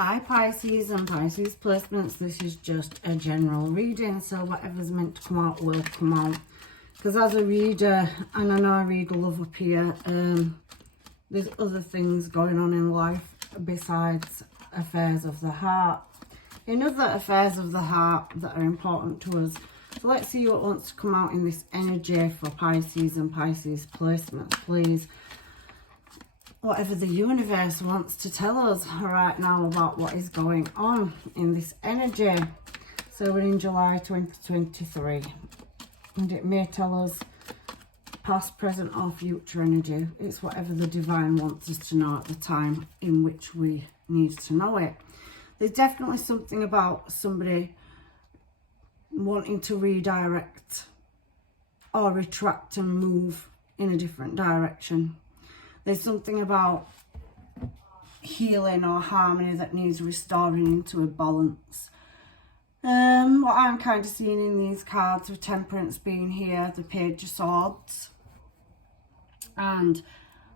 Hi Pisces and Pisces placements, this is just a general reading, so whatever's meant to come out will come out. Because as a reader, and I know I read love up here, there's other things going on in life besides affairs of the heart. In other affairs of the heart that are important to us. So let's see what wants to come out in this energy for Pisces and Pisces placements, please. Whatever the universe wants to tell us right now about what is going on in this energy. So we're in July 2023, and it may tell us past, present or future energy. It's whatever the divine wants us to know at the time in which we need to know it. There's definitely something about somebody wanting to redirect or retract and move in a different direction. There's something about healing or harmony that needs restoring into a balance. What I'm kind of seeing in these cards with Temperance being here, the Page of Swords, and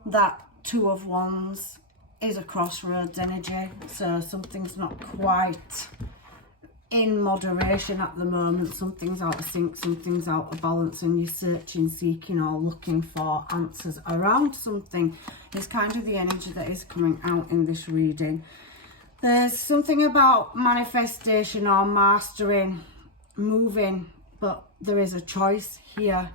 that Two of Wands is a crossroads energy. So something's not quite in moderation at the moment. Something's out of sync, something's out of balance, and you're searching, seeking or looking for answers around something. It's kind of the energy that is coming out in this reading. There's something about manifestation or mastering, moving, but there is a choice here,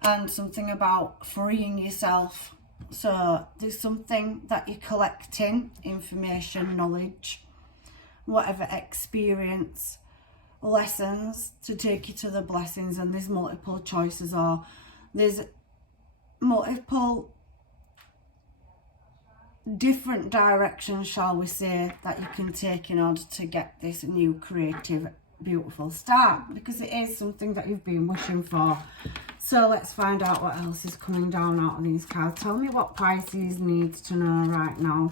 and something about freeing yourself. So there's something that you're collecting, information, knowledge, whatever experience, lessons to take you to the blessings, and there's multiple choices, or there's multiple different directions, shall we say, that you can take in order to get this new creative beautiful start, because it is something that you've been wishing for. So let's find out what else is coming down out of these cards. Tell me what Pisces needs to know right now,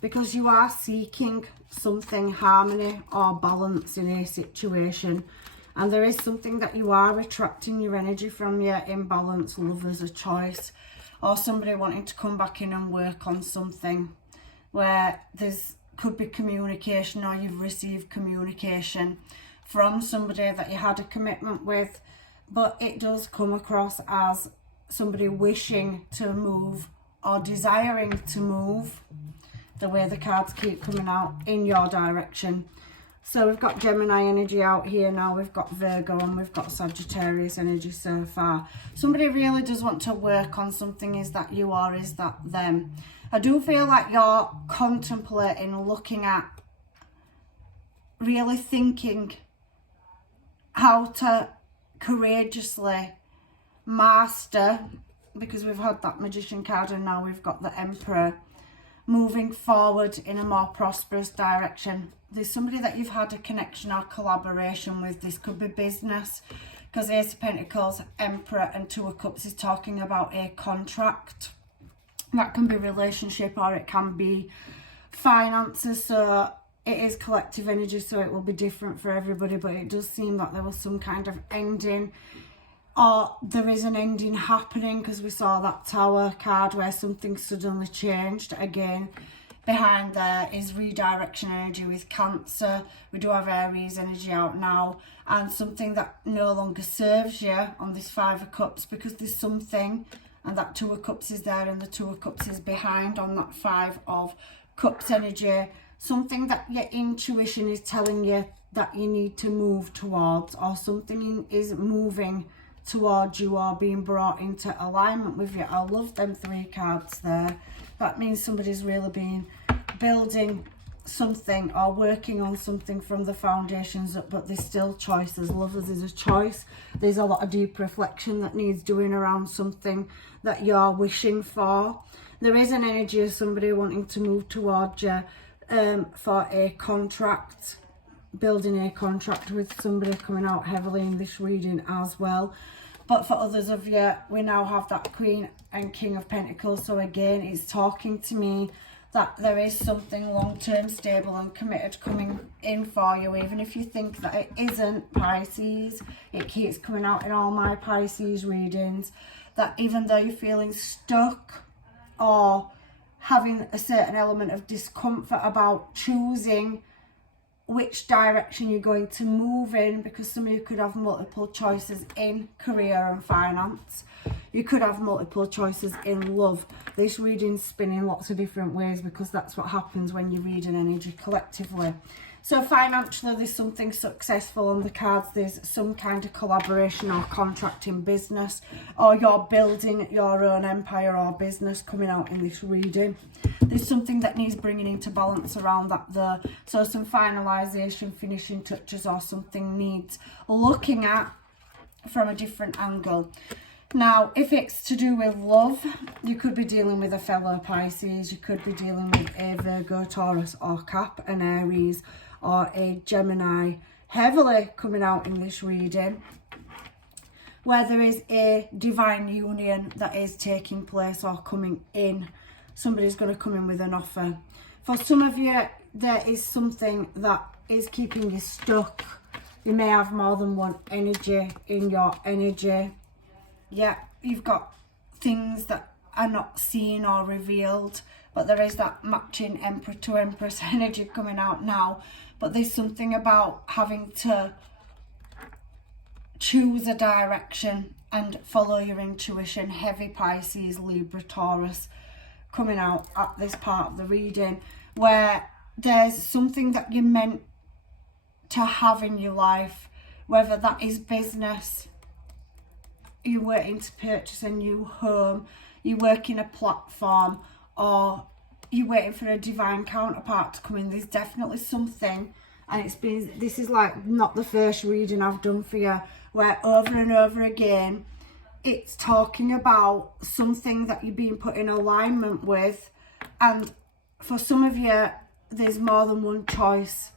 because you are seeking something, harmony or balance in a situation, and there is something that you are retracting your energy from your imbalance. Love as a choice, or somebody wanting to come back in and work on something where there's could be communication, or you've received communication from somebody that you had a commitment with, but it does come across as somebody wishing to move or desiring to move, the way the cards keep coming out in your direction. So we've got Gemini energy out here now, we've got Virgo, and we've got Sagittarius energy so far. Somebody really does want to work on something. Is that you or is that them? I do feel like you're contemplating, looking at, really thinking how to courageously master, because we've had that Magician card and now we've got the Emperor, moving forward in a more prosperous direction. There's somebody that you've had a connection or collaboration with. This could be business, because Ace of Pentacles, Emperor and Two of Cups is talking about a contract. That can be relationship, or it can be finances. So it is collective energy, so it will be different for everybody, but it does seem that there was some kind of ending, or there is an ending happening, because we saw that Tower card where something suddenly changed. Again, behind there is redirection energy with Cancer. We do have Aries energy out now, and something that no longer serves you on this Five of Cups, because there's something, and that Two of Cups is there and the Two of Cups is behind on that Five of Cups energy. Something that your intuition is telling you that you need to move towards, or something is moving towards you or being brought into alignment with you. I love them three cards there. That means somebody's really been building something or working on something from the foundations up, but there's still choices. Lovers is a choice. There's a lot of deep reflection that needs doing around something that you're wishing for. There is an energy of somebody wanting to move towards you for a contract, building a contract with somebody, coming out heavily in this reading as well. But for others of you, we now have that Queen and King of Pentacles. So again, it's talking to me that there is something long-term, stable and committed coming in for you, even if you think that it isn't, Pisces. It keeps coming out in all my Pisces readings that even though you're feeling stuck or having a certain element of discomfort about choosing which direction you're going to move in, because some of you could have multiple choices in career and finance. You could have multiple choices in love. This reading's spinning lots of different ways because that's what happens when you read an energy collectively. So financially, there's something successful on the cards. There's some kind of collaboration or contract in business, or you're building your own empire or business coming out in this reading. There's something that needs bringing into balance around that though. So some finalisation, finishing touches, or something needs looking at from a different angle. Now, if it's to do with love, you could be dealing with a fellow Pisces, you could be dealing with a Virgo, Taurus or Cap, an Aries or a Gemini, heavily coming out in this reading, where there is a divine union that is taking place or coming in. Somebody's going to come in with an offer. For some of you, there is something that is keeping you stuck. You may have more than one energy in your energy. Yeah, you've got things that are not seen or revealed, but there is that matching Emperor to Empress energy coming out now. But there's something about having to choose a direction and follow your intuition. Heavy Pisces, Libra, Taurus coming out at this part of the reading, where there's something that you're meant to have in your life, whether that is business, you're waiting to purchase a new home, you work in a platform, or you're waiting for a divine counterpart to come in. There's definitely something, and this is like not the first reading I've done for you, where over and over again it's talking about something that you're being put in alignment with. And for some of you, there's more than one choice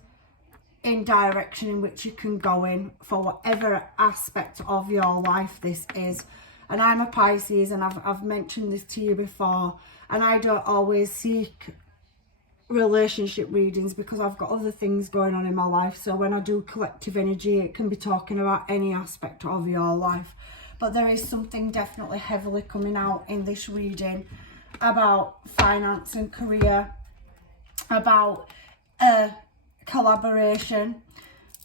in direction in which you can go in for whatever aspect of your life this is. And I'm a Pisces, and I've mentioned this to you before, and I don't always seek relationship readings because I've got other things going on in my life. So when I do collective energy, it can be talking about any aspect of your life. But there is something definitely heavily coming out in this reading about finance and career, about collaboration,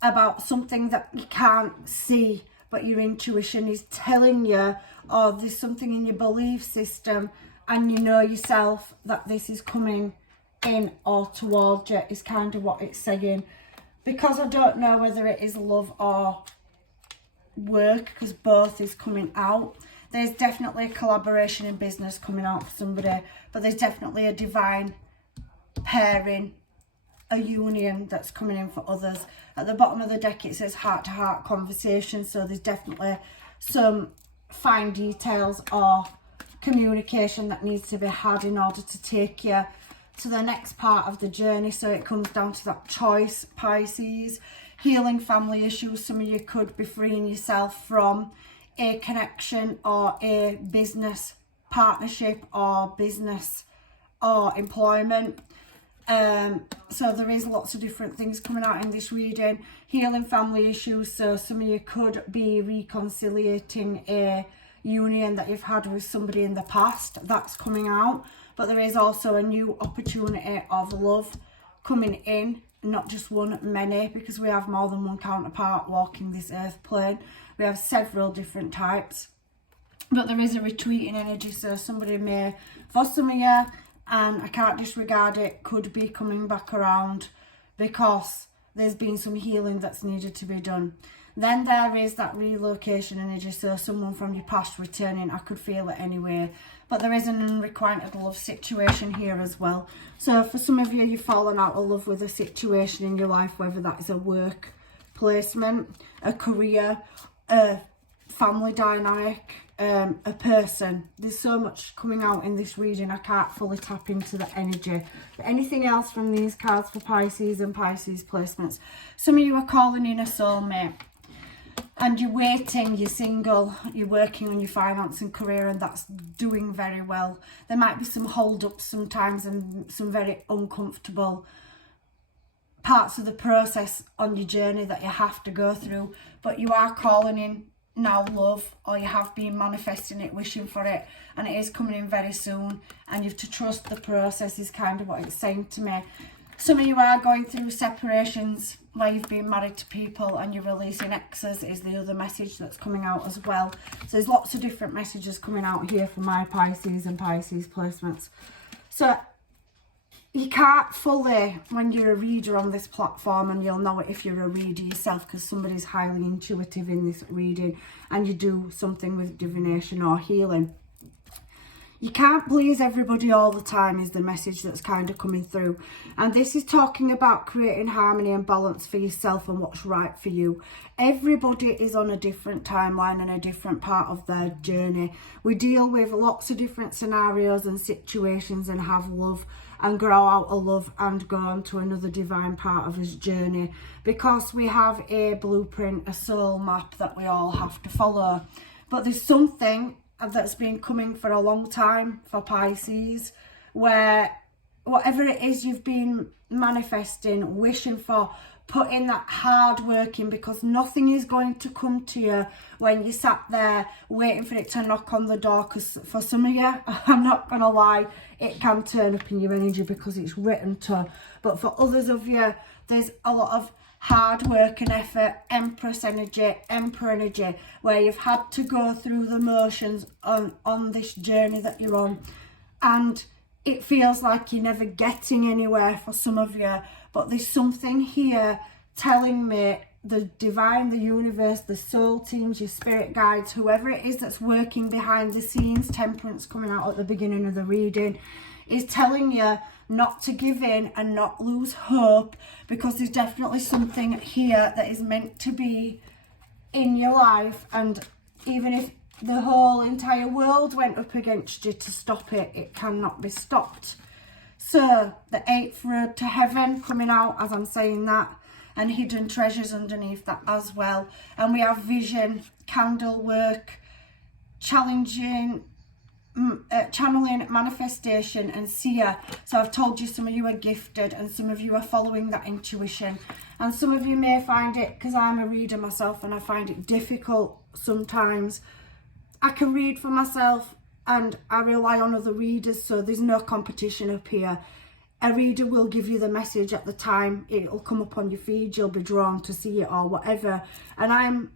about something that you can't see but your intuition is telling you, or there's something in your belief system and you know yourself that this is coming in or towards you, is kind of what it's saying. Because I don't know whether it is love or work, because both is coming out. There's definitely a collaboration in business coming out for somebody, but there's definitely a divine pairing, a union that's coming in for others. At the bottom of the deck it says heart-to-heart conversation, so there's definitely some fine details or communication that needs to be had in order to take you to the next part of the journey. So it comes down to that choice, Pisces. Healing family issues. Some of you could be freeing yourself from a connection or a business partnership or business or employment. So there is lots of different things coming out in this reading. Healing family issues, so some of you could be reconciliating a union that you've had with somebody in the past. That's coming out. But there is also a new opportunity of love coming in, not just one, many, because we have more than one counterpart walking this earth plane. We have several different types, but there is a retreating energy, so somebody may, for some of you, and I can't disregard it, could be coming back around because there's been some healing that's needed to be done. Then there is that relocation energy, so someone from your past returning. I could feel it anyway. But there is an unrequited love situation here as well. So for some of you, you've fallen out of love with a situation in your life, whether that is a work placement, a career, a family dynamic, a person. There's so much coming out in this reading, I can't fully tap into the energy. But anything else from these cards for Pisces and Pisces placements? Some of you are calling in a soulmate, and you're waiting, you're single, you're working on your finance and career, and that's doing very well. There might be some hold-ups sometimes and some very uncomfortable parts of the process on your journey that you have to go through, but you are calling in now love, or you have been manifesting it, wishing for it, and it is coming in very soon, and you have to trust the process is kind of what it's saying to me. Some of you are going through separations where you've been married to people and you're releasing exes is the other message that's coming out as well. So there's lots of different messages coming out here for my Pisces and Pisces placements. So you can't fully, when you're a reader on this platform, and you'll know it if you're a reader yourself, because somebody's highly intuitive in this reading and you do something with divination or healing. You can't please everybody all the time is the message that's kind of coming through. And this is talking about creating harmony and balance for yourself and what's right for you. Everybody is on a different timeline and a different part of their journey. We deal with lots of different scenarios and situations and have love and grow out of love and go on to another divine part of his journey, because we have a blueprint, a soul map that we all have to follow. But there's something that's been coming for a long time for Pisces, where whatever it is you've been manifesting, wishing for, put in that hard work in, because nothing is going to come to you when you sat there waiting for it to knock on the door. Because for some of you, I'm not gonna lie, it can turn up in your energy because it's written to, but for others of you, there's a lot of hard work and effort, Empress energy, Emperor energy, where you've had to go through the motions on this journey that you're on, and it feels like you're never getting anywhere for some of you. But there's something here telling me, the divine, the universe, the soul teams, your spirit guides, whoever it is that's working behind the scenes, Temperance coming out at the beginning of the reading, is telling you not to give in and not lose hope, because there's definitely something here that is meant to be in your life. And even if the whole entire world went up against you to stop it, it cannot be stopped. So the 8th road to heaven coming out as I'm saying that, and hidden treasures underneath that as well. And we have vision, candle work, challenging, channeling, manifestation and seer. So I've told you some of you are gifted and some of you are following that intuition, and some of you may find it, because I'm a reader myself and I find it difficult sometimes. I can read for myself and I rely on other readers, so there's no competition up here. A reader will give you the message at the time, it'll come up on your feed, you'll be drawn to see it or whatever. And I'm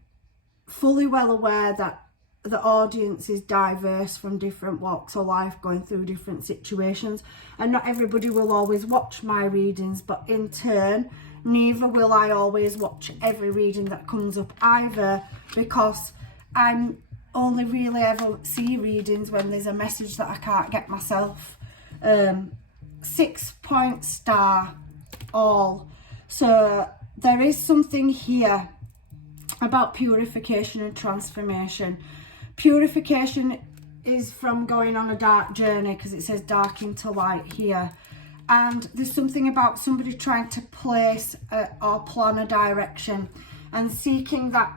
fully well aware that the audience is diverse from different walks of life, going through different situations, and not everybody will always watch my readings, but in turn neither will I always watch every reading that comes up either, because I'm only really ever see readings when there's a message that I can't get myself. 6 point star all. So there is something here about purification and transformation. Purification is from going on a dark journey, because it says dark into light here. And there's something about somebody trying to place or plan a direction and seeking that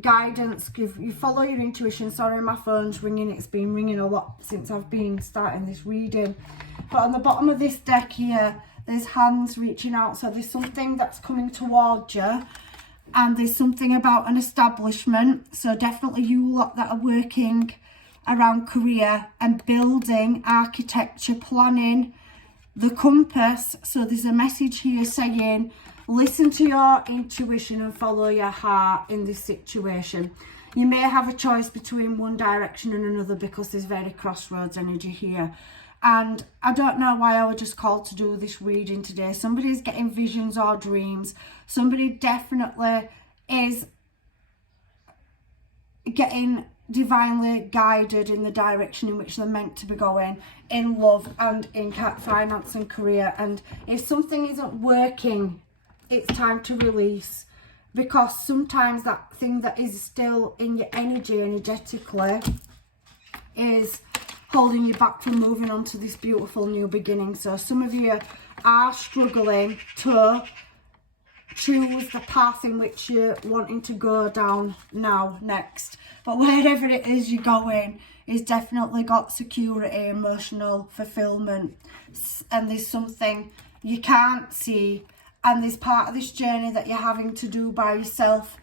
guidance. You follow your intuition. Sorry, my phone's ringing. It's been ringing a lot since I've been starting this reading. But on the bottom of this deck here, there's hands reaching out. So there's something that's coming towards you. And there's something about an establishment. So definitely you lot that are working around career and building, architecture, planning, the compass. So there's a message here saying, listen to your intuition and follow your heart in this situation. You may have a choice between one direction and another, because there's very crossroads energy here. And I don't know why I was just called to do this reading today. Somebody's getting visions or dreams. Somebody definitely is getting divinely guided in the direction in which they're meant to be going, in love and in finance and career. And if something isn't working, it's time to release, because sometimes that thing that is still in your energy energetically is holding you back from moving on to this beautiful new beginning. So some of you are struggling to choose the path in which you're wanting to go down now, next. But wherever it is you're going, it's definitely got security, emotional fulfillment, and there's something you can't see, and there's part of this journey that you're having to do by yourself,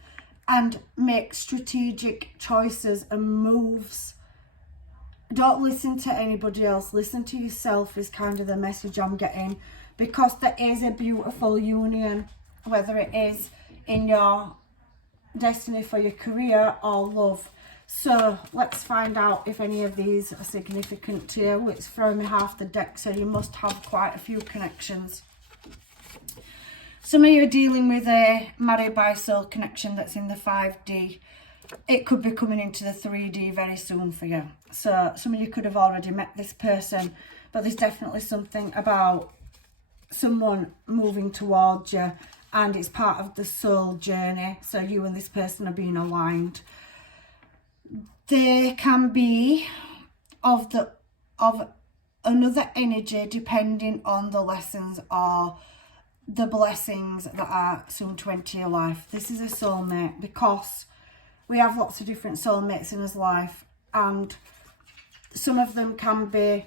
and make strategic choices and moves. Don't listen to anybody else. Listen to yourself is kind of the message I'm getting, because there is a beautiful union, whether it is in your destiny for your career or love. So let's find out if any of these are significant to you. It's throwing me half the deck, so you must have quite a few connections. Some of you are dealing with a married by soul connection that's in the 5D. It could be coming into the 3D very soon for you. So some of you could have already met this person, but there's definitely something about someone moving towards you, and it's part of the soul journey. So you and this person are being aligned. They can be of another energy depending on the lessons or the blessings that are soon to enter your life. This is a soulmate, because we have lots of different soulmates in his life, and some of them can be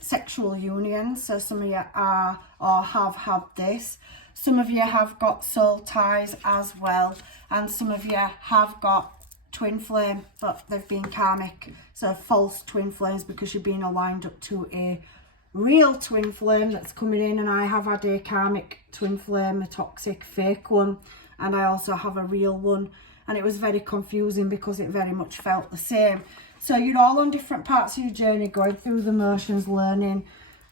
sexual unions. So some of you are or have had this. Some of you have got soul ties as well, and some of you have got twin flame, but they've been karmic, so false twin flames, because you've been aligned up to a real twin flame that's coming in. And I have had a karmic twin flame, a toxic fake one, and I also have a real one, and it was very confusing because it very much felt the same. So you're all on different parts of your journey, going through the motions, learning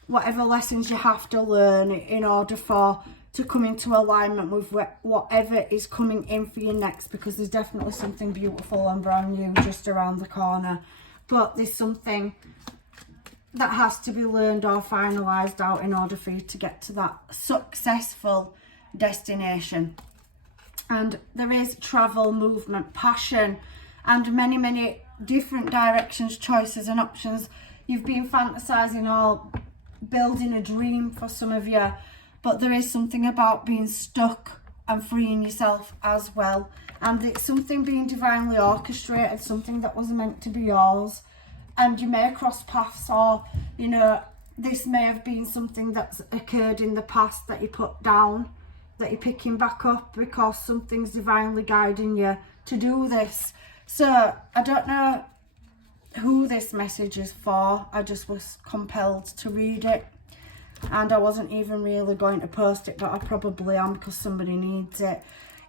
whatever lessons you have to learn in order to come into alignment with whatever is coming in for you next, because there's definitely something beautiful and brand new just around the corner. But there's something that has to be learned or finalised out in order for you to get to that successful destination. And there is travel, movement, passion, and many, many different directions, choices and options. You've been fantasising or building a dream for some of you, but there is something about being stuck and freeing yourself as well. And it's something being divinely orchestrated, something that was meant to be yours. And you may cross paths, or, you know, this may have been something that's occurred in the past that you put down, that you're picking back up because something's divinely guiding you to do this. So I don't know who this message is for. I just was compelled to read it, and I wasn't even really going to post it, but I probably am because somebody needs it.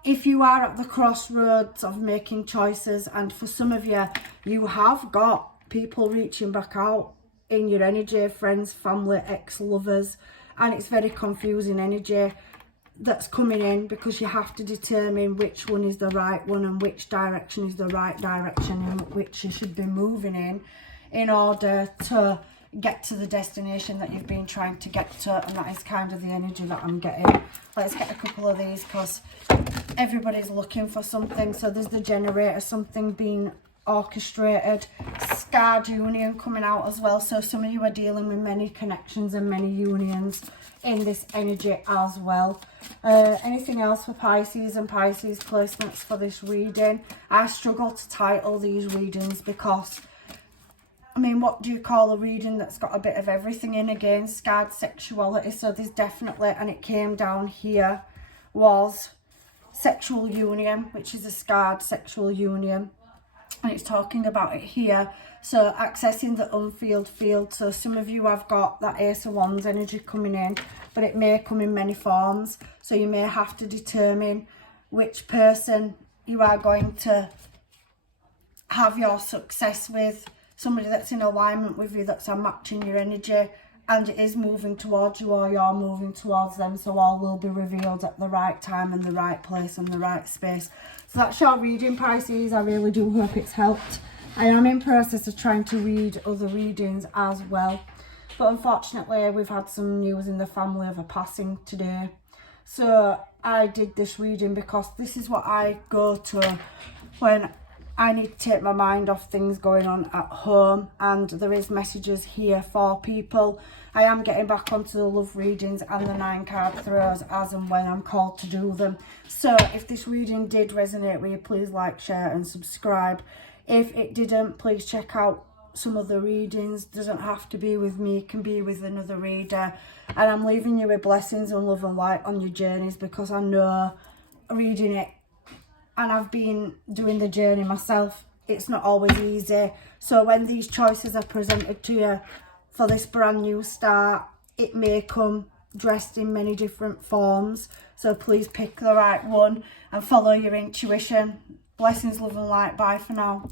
If you are at the crossroads of making choices, and for some of you, you have got people reaching back out in your energy, friends, family, ex-lovers, and it's very confusing energy that's coming in, because you have to determine which one is the right one and which direction is the right direction in which you should be moving in order to get to the destination that you've been trying to get to. And that is kind of the energy that I'm getting. Let's get a couple of these, because everybody's looking for something. So there's the generator, something being orchestrated, scarred union coming out as well. So some of you are dealing with many connections and many unions in this energy as well. Anything else for Pisces and Pisces placements for this reading? I struggle to title these readings because, I mean, what do you call a reading that's got a bit of everything in? Again, scarred sexuality. So there's definitely, and it came down here, was sexual union, which is a scarred sexual union. And it's talking about it here. So accessing the unfilled field. So some of you have got that Ace of Wands energy coming in, but it may come in many forms. So you may have to determine which person you are going to have your success with. Somebody that's in alignment with you, that's matching your energy, and it is moving towards you, or you're moving towards them. So all will be revealed at the right time and the right place and the right space. So that's your reading, Pisces. I really do hope it's helped. I am in process of trying to read other readings as well, but unfortunately we've had some news in the family of a passing today. So I did this reading because this is what I go to when I need to take my mind off things going on at home, and there is messages here for people. I am getting back onto the love readings and the 9-card throws as and when I'm called to do them. So if this reading did resonate with you, please like, share and subscribe. If it didn't, please check out some of the readings. Doesn't have to be with me, it can be with another reader. And I'm leaving you with blessings and love and light on your journeys, because I know reading it and I've been doing the journey myself. It's not always easy. So when these choices are presented to you for this brand new start, it may come dressed in many different forms. So please pick the right one and follow your intuition. Blessings, love and light. Bye for now.